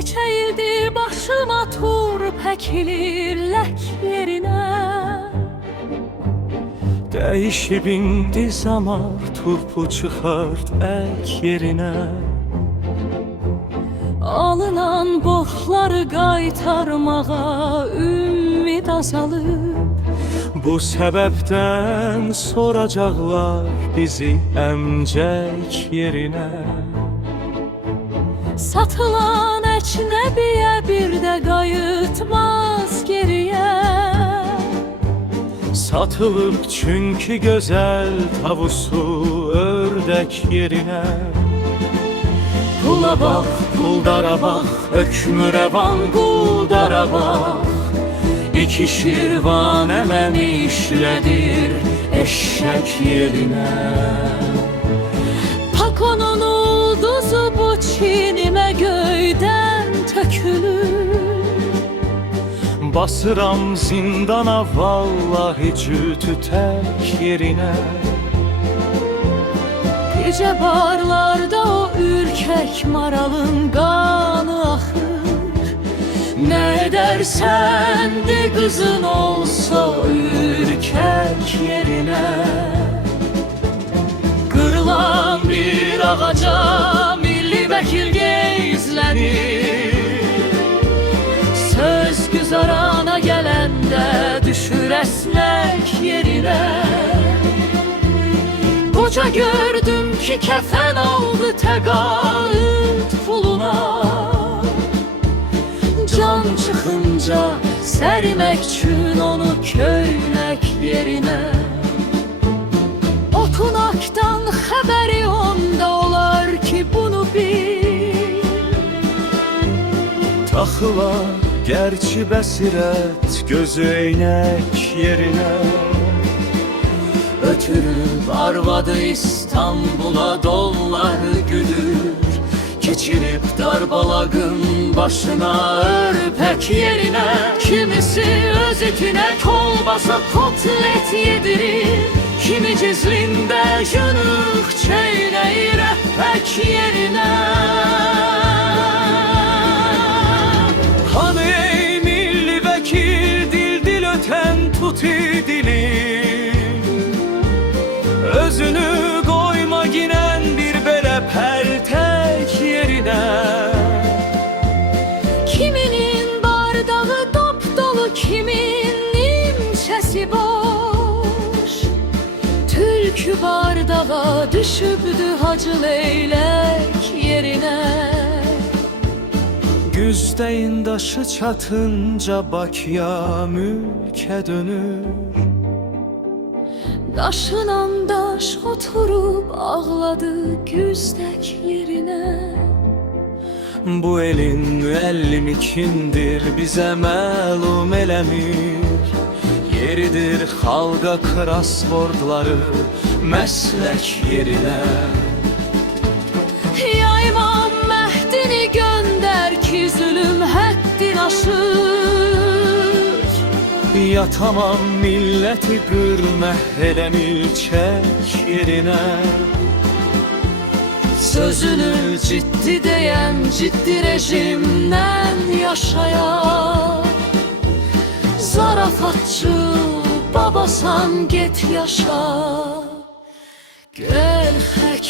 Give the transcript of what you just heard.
Neçə ildir başıma turp əkilir lək yerinə. Dəyişib indi zamar, turpu çıxart ək yerinə. Alınan borxları qaytarmağa ümid azalıb. Bu səbəbdən soracaqlar bizi əmcək yerinə. Satılan əcnəbiyə bir də qayıtmaz geriyə. Satılıb çünki gözəl tavusu ördək yerinə. Pula bax, puldara bax, hökmü rəvan quldara bax. İki şirvan əməni işlədir eşək yerinə. Pakonun ulduzu bu çiynimə göydən tökülür. Basıram zindana vallahi cütü tək yerinə. Gecə barlarda o ürkək maralın qanı axır. Nə edərsən de qızın olsa ürkək yerinə. Qırılan bir ağaca milli vəkil geyzlənir. Söz güzarana gələndə düşür əsnək yerinə. Qoca gördüm ki kəfən aldı təqaüd puluna. Can çıxınca sərmək üçün onu köynək yerinə. Otunaqdan xəbəri onda olar ki bunu bil. Taxılar gerçi bəsirət gözü eynək yerinə. Ötürüb arvadı İstanbul'a dollar güdür. Keçirib darbalağın başına örpək yerinə. Kimisi öz etine kolbasa kotlet yedirir. Kimi cizlində yınıq çeynəyir əhpək yerinə. Hani ey milli vəkil dil dil ötən tuti dili. Özünü qoyma ginən bir belə pərtək yerinə. Kiminin bardağı dop dolu, kimin nimçəsi boş. Tülkü bardağa düşübdü Hacı Leylək yerinə. Güzdəyin daşı çatınca Bakıya mülkə dönür. Daşınan daş oturub ağladı güzdək yerinə. Bu elin müəllimi kimdir bizə məlum eləmir. Yeridir xalqa krasvordları məslək yerinə. Yayman Məhdini göndər ki zülüm həddin aşır. Ya tamam milləti qır məhv elə milçək yerinə. Sözünü ciddi deyən ciddi rejimdən yaşayar. Zarafatçı babasan get yaşa. Gel hək